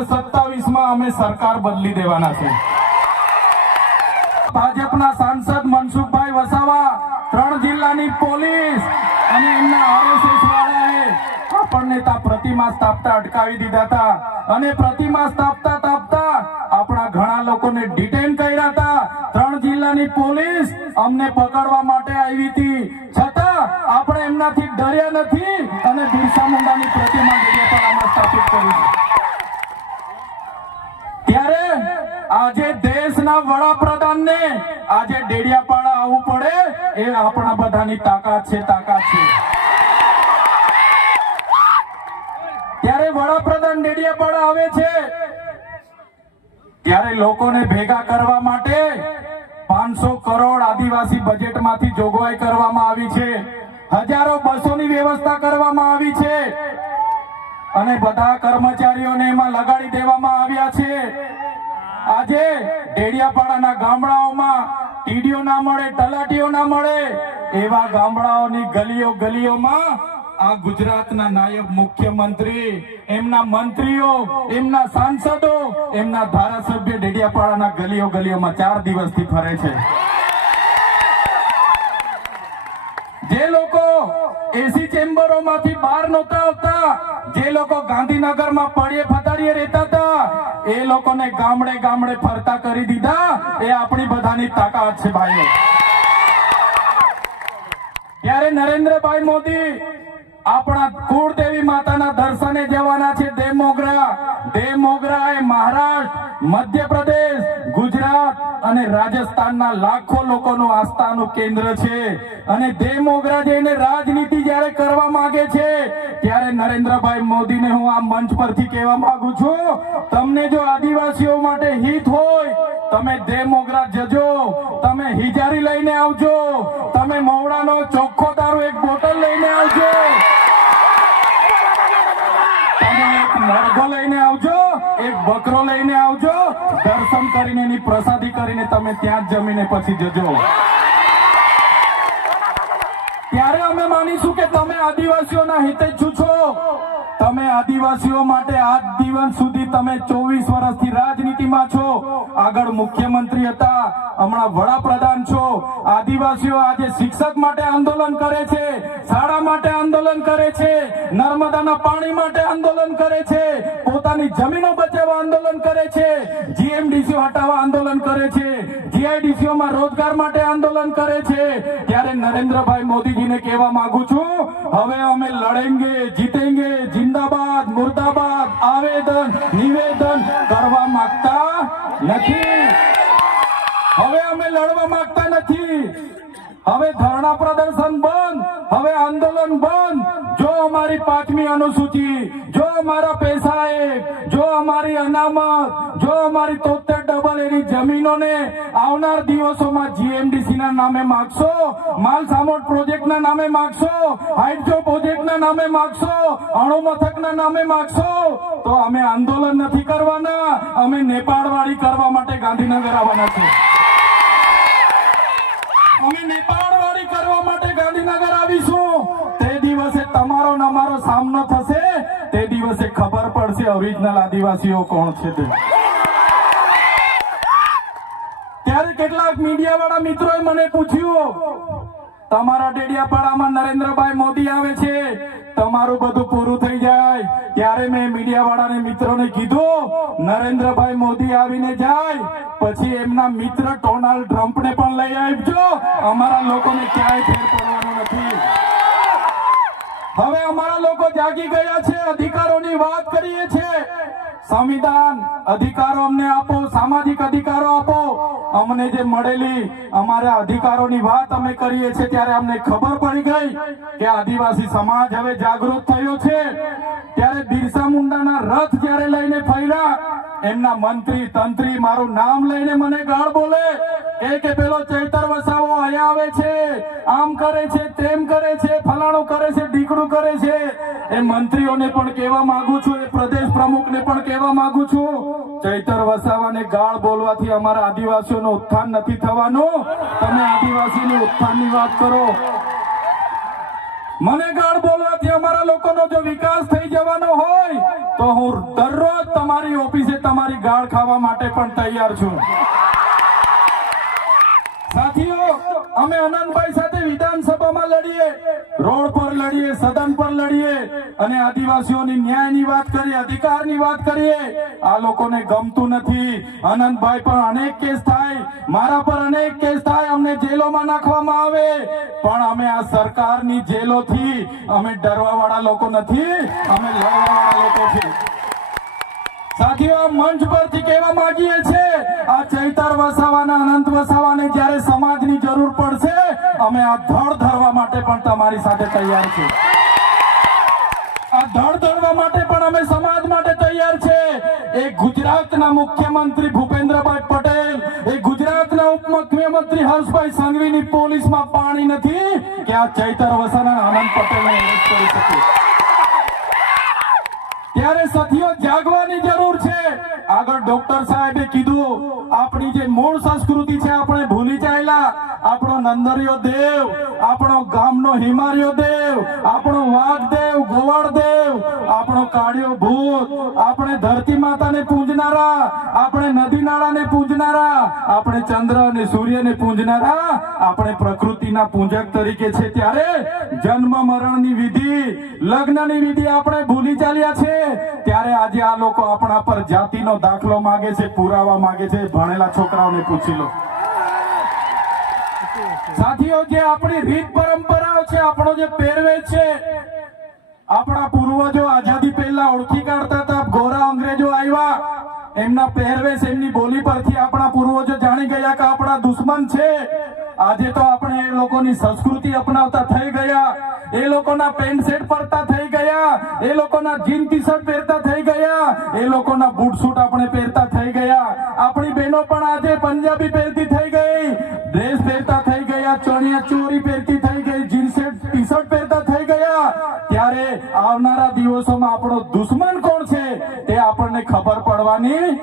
2027 અમે સરકાર બદલી દેવાના છે। ભાજપના સાંસદ મનસુખભાઈ વસાવા, 3 જિલ્લાની પોલીસ અને એમના RSS વાળાએ આપણને ત્યાં પ્રતિમા સ્થાપતા અટકાવી દીધા હતા અને પ્રતિમા સ્થાપતા આપણા ઘણા લોકોને ડિટેન કર્યા હતા। 3 જિલ્લાની પોલીસ અમને પકડવા માટે આવી હતી, છતાં આપણે એમનાથી ડર્યા નથી અને બિરસા મુંડાની પ્રતિમા ડેડિયાપાડામાં સ્થાપિત કરી। ત્યારે આજે દેશના વડાપ્રધાનને આજે ડેડિયાપાડા આવવું પડે એ આપણા બધાની તાકાત છે। ત્યારે વડાપ્રધાન ડેડિયાપાડા આવે છે ત્યારે લોકોને ભેગા કરવા માટે 500 કરોડ આદિવાસી બજેટમાંથી જોગવાઈ કરવામાં આવી છે। હજારો બસોની વ્યવસ્થા કરવામાં આવી છે અને બધા કર્મચારીઓને એમાં લગાડી દેવામાં આવ્યા છે। આજે ડેડિયાપાડાના ગામડાઓમાં ટીડીઓ ના મળે, તલાટીઓ ના મળે એવા ગામડાઓની ગલીઓમાં આ ગુજરાતના નાયબ મુખ્યમંત્રી, એમના મંત્રીઓ, એમના સાંસદો, એમના ધારાસભ્ય ડેડિયાપાડાના ગલીઓમાં 4 દિવસથી ફરે છે। જે લોકો એસી ચેમ્બરોમાંથી બહાર નહોતા આવતા, જે લોકો ગાંધીનગરમાં પડ્યે ફતાડીએ રહેતા હતા, એ લોકોને ગામડે ફરતા કરી દીધા। એ આપણી બધાની તાકાત છે ભાઈઓ। ત્યારે નરેન્દ્રભાઈ મોદી આપણા કુળદેવી માતાના દર્શને જવાના છે। દેવમોગરા એ મહારાષ્ટ્ર, મધ્યપ્રદેશ, ગુજરાત અને રાજસ્થાનના લાખો લોકોનું આસ્થાનું કેન્દ્ર છે અને દેવમોગરા જઈને રાજનીતિ જ્યારે કરવા માંગે છે ત્યારે નરેન્દ્રભાઈ મોદીને હું આ મંચ પરથી કહેવા માંગુ છું, તમને જો આદિવાસીઓ માટે હિત હોય તમે દેવમોગરા જજો, તમે હિજારી લઈને આવજો, તમે મવડાનો ચોખ્ખો દારૂ 1 બોટલ લઈને આવજો, મરઘો લઈને આવજો, 1 બકરો લઈને આવજો, દર્શન કરીને એની પ્રસાદી કરીને તમે ત્યાં જ જમીને પછી જજો। ત્યારે અમે માનીશું કે તમે આદિવાસીઓના હિતેચ્છુ છો। તમે આદિવાસીઓ માટે આજ દિવસ સુધી તમે 24 વર્ષથી રાજનીતિમાં છો, આગળ મુખ્યમંત્રી હતા, હમણાં વડાપ્રધાન છો। આદિવાસીઓ આજે શિક્ષક માટે આંદોલન કરે છે, શાળા માટે આંદોલન કરે છે, નર્મદાના પાણી માટે આંદોલન કરે છે, પોતાની જમીનો બચાવવા આંદોલન કરે છે, જીએમડીસી હટાવવા આંદોલન કરે છે, જીઆઈડીસીઓમાં રોજગાર માટે આંદોલન કરે છે। ત્યારે નરેન્દ્રભાઈ મોદીજીને કહેવા માંગુ છું, હવે અમે લડેંગે, જીતેંગે, जिंदाबाद मुर्दाबाद आवेदन निवेदन करवा मांगता नहीं। हवे अमे लड़वा मांगता नहीं। हवे धरना प्रदर्शन बंद, हवे आंदोलन बंद। जो हमारी 5મી अनुसूची, जो हमारा पैसा है, जो हमारी अनामत, जो हमारी 73 एनी जमीनों ने आवनार दिवसों में जीएमडीसी ना नामे मांगशो, माल सामोट प्रोजेक्ट ना नामे मांगशो, हाइड्रो प्रोजेक्ट ना नामे मांगशो, अणु मथक ना नामे मांगशो तो अमे आंदोलन नहीं करवाना, अमे नेपाळवाड़ी करवा माटे गांधीनगर आववाना छे। અમે नेपाळवाड़ी કરવા માટે ગાંધીનગર આવીશું। તે દિવસે તમારો ને અમારો સામનો થશે, તે દિવસે ખબર પડશે ઓરિજિનલ આદિવાસીઓ કોણ છે તે। ત્યારે કેટલાક મીડિયાવાળા મિત્રોએ મને પૂછ્યું, તમારા ડેડિયાપાડામાં નરેન્દ્રભાઈ મોદી આવે છે, તમારું બધું પૂરું થઈ જાય। ત્યારે મેં મીડિયાવાળાને મિત્રોને કીધું, નરેન્દ્રભાઈ મોદી આવીને જાય પછી એમના મિત્ર ડોનાલ્ડ ટ્રમ્પને પણ લઈ આવજો, અમારા લોકોને ક્યાંય ફેર પડવાનો નથી। હવે અમારા લોકો જાગી ગયા છે, અધિકારોની વાત કરીએ છીએ। સંવિધાન અધિકારો અમને આપો, સામાજિક અધિકારો આપો। અમને જે મળેલી અમારા અધિકારોની વાત અમે કરીએ છીએ ત્યારે અમને ખબર પડી ગઈ કે આદિવાસી સમાજ હવે જાગૃત થયો છે। ત્યારે બિરસા મુંડાના રથ જ્યારે લઈને ફર્યા, એમના મંત્રી તંત્રી મારું નામ લઈને મને ગાળ બોલે કે પેલો ચૈતર વસાવો અહીંયા આવે છે, આમ કરે છે, તેમ કરે છે, ફલાણું કરે છે, ઢીકડું કરે છે। એ મંત્રીઓને પણ કહેવા માંગુ છું, એ પ્રદેશ પ્રમુખને પણ કહેવા માંગુ છું, ચૈતર વસાવાને ગાળ બોલવાથી અમારા આદિવાસીઓનું ઉત્થાન નથી થવાનું। તમે આદિવાસીની ઉત્થાનની વાત કરો। મને ગાળ બોલવાથી અમારા લોકોનો જો વિકાસ થઈ જવાનો હોય તો હું દરરોજ તમારી ઓફિસે તમારી ગાળ ખાવા માટે પણ તૈયાર છું. સાથીઓ, અમે અનંતભાઈ સાથે વિધાનસભામાં લડીએ, રોડ પર લડીએ, સદન પર લડીએ અને આદિવાસીઓની ન્યાયની વાત કરીએ, અધિકારની વાત કરીએ. આ લોકોને ગમતું નથી. અનંતભાઈ પર અનેક કેસ થાય, મારા પર અનેક કેસ થાય, અમને જેલોમાં નાખવામાં આવે, પણ અમે આ સરકારની જેલોથી અમે ડરવા વાળા લોકો નથી, અમે લડવા વાળા લોકો છીએ. સાથીઓ, આ મંચ પરથી કહેવા માંગીએ છીએ, આ ચૈતર વસાવાના, અનંત વસાવાને જ્યારે સમાજની જરૂર પડશે, અમે આ ધડ ધરવા માટે પણ તમારી સાથે તૈયાર છે. આ ધડ ધરવા માટે પણ અમે સમાજ માટે તૈયાર છે. એક ગુજરાતના મુખ્યમંત્રી ભૂપેન્દ્રભાઈ પટેલ, એક ગુજરાતના ઉપમુખ્યમંત્રી હર્ષભાઈ સંઘવીની પોલીસમાં પાણી નથી કે આ ચૈતર વસાવાના અનંત પટેલને એરેસ્ટ કરી શકે. ત્યારે સાથીઓ, જાગવાની જરૂર છે. આગળ ડોક્ટર સાહેબે કીધું, આપણી જે મૂળ સંસ્કૃતિ છે આપણે ભૂલી જાયેલા. આપણો નંદરિયો દેવ, આપણો ગામનો હિમારિયો દેવ, આપણો વાઘદેવ, ગોવળદેવ, આપણો કાળિયો ભૂત, આપણે ધરતી માતાને પૂજનારા, આપણે નદી નાળાને પૂજનારા, આપણે ચંદ્ર અને સૂર્યને પૂજનારા, આપણે પ્રકૃતિના પૂજક તરીકે છે. ત્યારે જન્મ મરણની વિધિ, લગ્નની વિધિ આપણે ભૂલી ચાલ્યા છે. ત્યારે આજે આ લોકો આપણા પર જાતિનો દાખલો માંગે છે, પુરાવા માંગે છે. ભણેલા છોકરાઓને પૂછી લો. સાથીઓ, જે આપણી રીત પરંપરાઓ છે, આપણો જે પહેરવેશ છે, આપણા પૂર્વજો આઝાદી પહેલા ઓળખી કાઢતા હતા. ગોરા અંગ્રેજો આવ્યા, એમના પહેરવેશ, એમની બોલી પરથી આપણા પૂર્વજો જાણી ગયા કે આપણા દુશ્મન છે. આજે તો આપણે એ લોકોની સંસ્કૃતિ અપનાવતા થઈ ગયા, એ લોકોના પેન્ટ શર્ટ પહેરતા થઈ ગયા, એ લોકોના જીન ટી શર્ટ પહેરતા થઈ ગયા, એ લોકોના બૂટ સૂટ આપણે પહેરતા થઈ ગયા. આપણી બહેનો પણ આજે પંજાબી પહેરતી થઈ ગઈ, ડ્રેસ પહેરતા થઈ ગયા, ચણિયા ચોરી પહેરતી થઈ ગઈ, જીન શર્ટ ટી શર્ટ પહેરતા થઈ ગયા. ત્યારે આવનારા દિવસોમાં આપણો દુશ્મન કોણ છે તે આપણને ખબર પડવાની.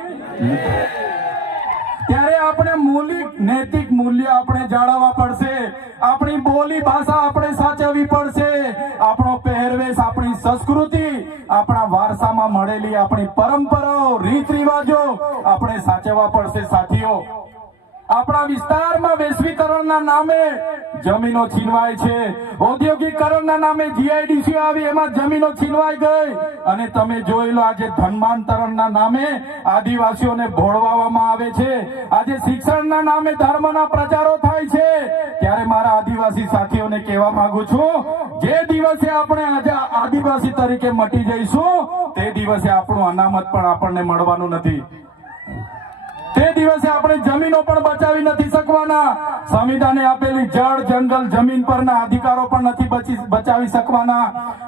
ત્યારે આપણે મૌલિક નૈતિક મૂલ્ય આપણે જાળવવા પડશે. આપણી બોલી ભાષા આપણે સાચવવી પડશે. આપણો પહેરવેશ, આપણી સંસ્કૃતિ, આપણા વારસામાં મળેલી આપણી પરંપરાઓ, રીત રિવાજો આપણે સાચવવા પડશે. સાથીઓ, આપણા વિસ્તારમાં વૈશ્વિકરણના નામે જમીનો છીનવાય છે. ઔદ્યોગિકરણના નામે જીઆઈડીસી આવી, એમાં જમીનો છીનવાઈ ગઈ. અને તમે જોઈ લો, આજે ધર્માંતરણના નામે આદિવાસીઓને ભોળવામાં આવે છે. આજે શિક્ષણના નામે ધર્મના પ્રચારો થાય છે. ત્યારે મારા આદિવાસી સાથીઓને કહેવા માંગુ છું, જે દિવસે આપણે આજે આદિવાસી તરીકે મટી જઈશું, તે દિવસે આપણું અનામત પણ આપણને મળવાનું નથી. તે દિવસે આપણે જમીનો પણ બચાવી નથી શકવાના. સંવિધાને આપેલી જળ, જંગલ, જમીન પરના અધિકારો પણ નથી બચાવી શકવાના.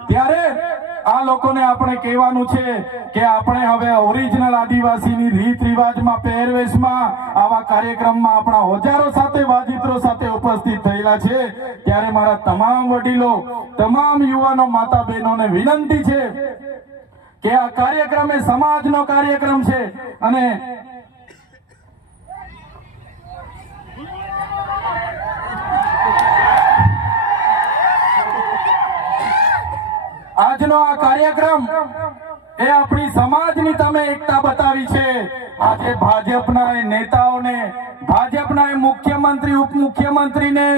ત્યારે આ લોકોને આપણે કહેવાનું છે કે આપણે હવે ઓરિજિનલ આદિવાસીની રીત રિવાજમાં, પહેરવેશમાં, આવા કાર્યક્રમમાં આપણા ઓજારો સાથે, વાજિત્રો સાથે ઉપસ્થિત થયેલા છે. ત્યારે મારા તમામ વડીલો, તમામ યુવાનો, માતા બહેનોને વિનંતી છે કે આ કાર્યક્રમ એ સમાજનો કાર્યક્રમ છે. અને આજનો આ કાર્યક્રમ એ આપણી સમાજની તમે એકતા બતાવી છે. આજે ભાજપના નેતાઓને, ભાજપના મુખ્યમંત્રી, ઉપમુખ્યમંત્રીને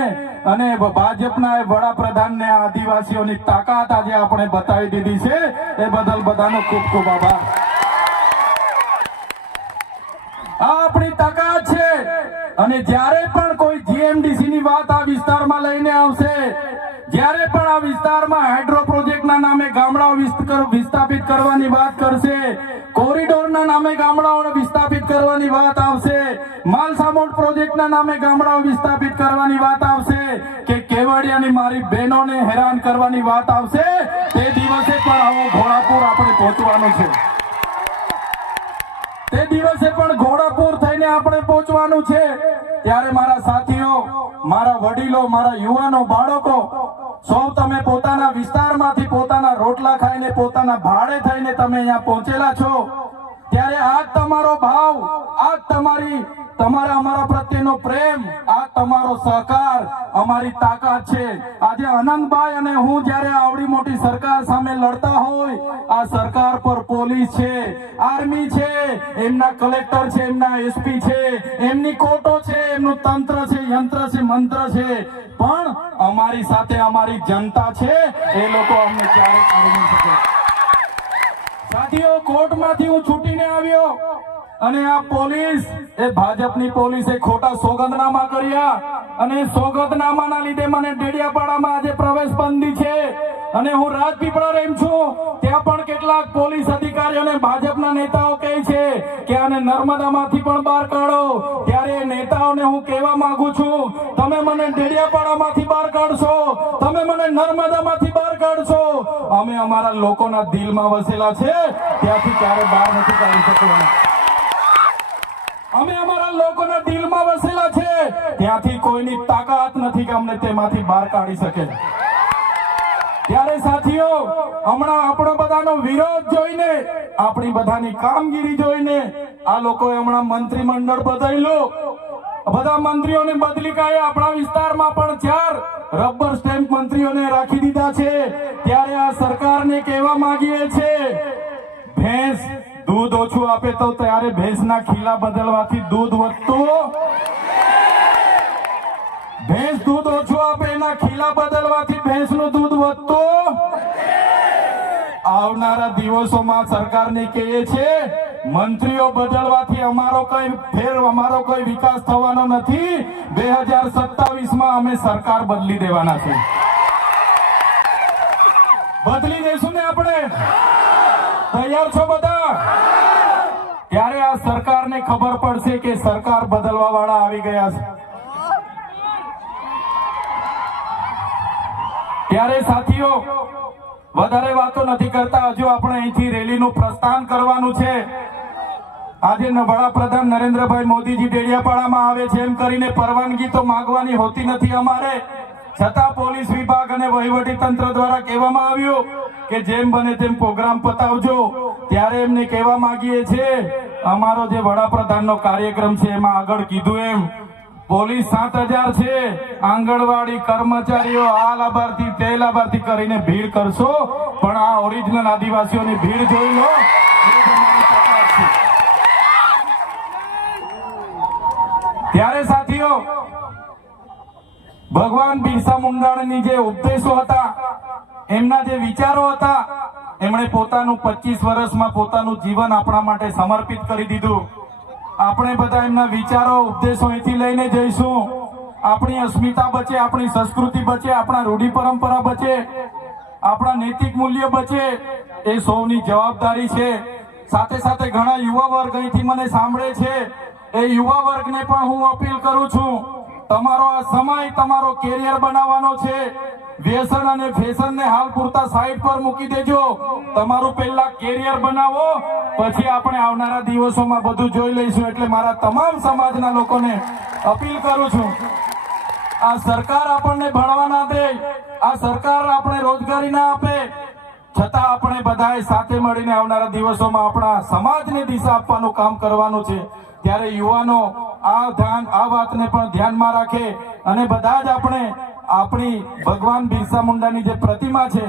અને ભાજપના વડાપ્રધાનને આદિવાસીઓની તાકાત આજે આપણે બતાવી દીધી છે. એ બદલ બધાનો ખૂબ ખૂબ આભાર. આ આપણી તાકાત છે. અને જ્યારે પણ કોઈ જીએમડીસી ની વાત આ વિસ્તારમાં લઈને આવશે, જ્યારે પણ આ વિસ્તારમાં હાઇડ્રો પ્રોજેક્ટના નામે ગામડાઓ વિસ્થાપિત કરવાની વાત કરશે, કોરિડોરના નામે ગામડાઓને વિસ્થાપિત કરવાની વાત આવશે, માલસામોડ પ્રોજેક્ટના નામે ગામડાઓ વિસ્થાપિત કરવાની વાત આવશે, કે કેવડિયાની મારી બહેનોને હેરાન કરવાની વાત આવશે, તે દિવસે પણ આવો ઘોડાપુર આપણે પહોંચવાનું છે. તે દિવસે પણ ઘોડાપુર થઈને આપણે પહોંચવાનું છે. ત્યારે મારા સાથીઓ, મારા વડીલો, મારા યુવાનો, બાળકો, સૌ તમે પોતાના વિસ્તારમાંથી પોતાના રોટલા ખાઈને, પોતાના ભાડે થઈને તમે અહીંયા પહોંચેલા છો. ત્યારે આ તમારો ભાવ, આ તમારા અમારા પ્રત્યેનો પ્રેમ, આ તમારો સહકાર અમારી તાકાત છે. આજે અનંતભાઈ અને હું જ્યારે આવડી મોટી સરકાર સામે લડતા હોય, આ સરકાર પર પોલીસ છે, આર્મી છે, એમના કલેક્ટર છે, એમના એસપી છે, એમની કોર્ટો છે, એમનું તંત્ર છે, યંત્ર છે, મંત્ર છે, પણ અમારી સાથે અમારી જનતા છે. એ લોકો અમને ક્યારેય કરી નહીં શકે. સાથીઓ, કોર્ટમાંથી હું છૂટીને આવ્યો અને આ પોલીસ, એ ભાજપની પોલીસે ખોટા સોગંદનામા કર્યા અને સોગંદનામાના લીધે મને ડેડિયાપાડામાં આજે પ્રવેશ બંધી છે. અને હું રાજપીપળા રેમ છું, ત્યાં પણ કેટલાક પોલીસ અધિકારીઓને ભાજપના નેતાઓ કહે છે કે આને નર્મદામાંથી પણ બહાર કાઢો. ત્યારે એ નેતાઓને હું કહેવા માંગુ છું, તમે મને ડેડિયાપાડામાંથી બહાર કાઢશો, તમે મને નર્મદામાંથી બહાર કાઢશો, અમે અમારા લોકોના દિલમાં વસેલા છે, ત્યાંથી ક્યારે બહાર નથી કાઢી શકવાના. અમે અમારા લોકોના દિલમાં વસેલા છે, ત્યાંથી કોઈની તાકાત નથી કે અમને તેમાંથી બહાર કાઢી શકે. ત્યારે સાથીઓ, હમણાં આપણો બધાનો વિરોધ જોઈને, આપણી બધાની કામગીરી જોઈને આ લોકોએ હમણાં મંત્રીમંડળ બદલ્યું, બધા મંત્રીઓને બદલી કાઢ્યા. આપણા વિસ્તારમાં પણ 4 રબર સ્ટેમ્પ મંત્રીઓને રાખી દીધા છે. ત્યારે આ સરકારને કહેવા માંગીએ છે, ભેંસ દૂધ ઓછું આપે તો ત્યારે ભેંસના ખીલા બદલવાથી દૂધ વધતું, ભેંસ દૂધ ઓછું આપે એના ખીલા બદલવાથી ભેંસનું દૂધ વધતું. આવનારા દિવસોમાં સરકારને કહીએ છે, મંત્રીઓ બદલવાથી અમારો કોઈ વિકાસ થવાનો નથી. 2027માં અમે સરકાર બદલી દેવાના છે. બદલી દેશું ને આપણે? તૈયાર છો બધા? ત્યારે આ સરકારને ખબર પડશે કે સરકાર બદલવા વાળા આવી ગયા છે. ત્યારે સાથીઓ, વધારે વાતો નથી કરતા, હજુ આપણે અહીંથી રેલીનું પ્રસ્થાન કરવાનું છે. આજે વડાપ્રધાન નરેન્દ્રભાઈ મોદીજી ડેડિયાપાડામાં આવે છે એમ કરીને પરવાનગી તો માંગવાની હોતી નથી અમારે, છતાં પોલીસ વિભાગ અને વહીવટી તંત્ર દ્વારા કહેવામાં આવ્યું કે જેમ બને તેમ પ્રોગ્રામ પતાવજો. ત્યારે એમને કહેવા માંગીએ છીએ, અમારો જે વડાપ્રધાનનો કાર્યક્રમ છે એમાં આગળ કીધું એમ પોલીસ 7000 છે, આંગણવાડી કર્મચારીઓ આ લાભાર્થી તે લાભાર્થી કરીને ભીડ કરશો, પણ આ ઓરિજિનલ આદિવાસીઓની ભીડ જોઈ લો. ત્યારે સાથીઓ, ભગવાન બિરસા મુંડાની જે ઉપદેશો હતા, એમના જે વિચારો હતા, એમણે પોતાનું 25 વર્ષમાં પોતાનું જીવન આપણા માટે સમર્પિત કરી દીધું. આપણે બધા એમના વિચારો, ઉપદેશો અહીંથી લઈને જઈશું. આપણી અસ્મિતા બચે, આપણી સંસ્કૃતિ બચે, આપણા રૂઢિ પરંપરા બચે, આપણા નૈતિક મૂલ્ય બચે, એ સૌની જવાબદારી છે. સાથે સાથે ઘણા યુવા વર્ગ અહીંથી મને સાંભળે છે, એ યુવા વર્ગને પણ હું અપીલ કરું છું, તમારો આ સમય તમારો કેરિયર બનાવવાનો છે. વ્યસન અને ફેશનને હાલ પૂરતા સાઈડ પર મૂકી દેજો. તમારું પહેલા કેરિયર બનાવો, પછી આપણે આવનારા દિવસોમાં બધું જોઈ લઈશું. એટલે મારા તમામ સમાજના લોકોને અપીલ કરું છું, આ સરકાર આપણને ભણવા ના દે, આ સરકાર આપણે રોજગારી ના આપે, છતાં આપણે બધાએ સાથે મળીને આવનારા દિવસોમાં આપણા સમાજને દિશા આપવાનું કામ કરવાનું છે. ત્યારે યુવાનો આ વાતને પણ ધ્યાનમાં રાખે અને બધા જ આપણે આપણી ભગવાન બિરસા મુંડાની જે પ્રતિમા છે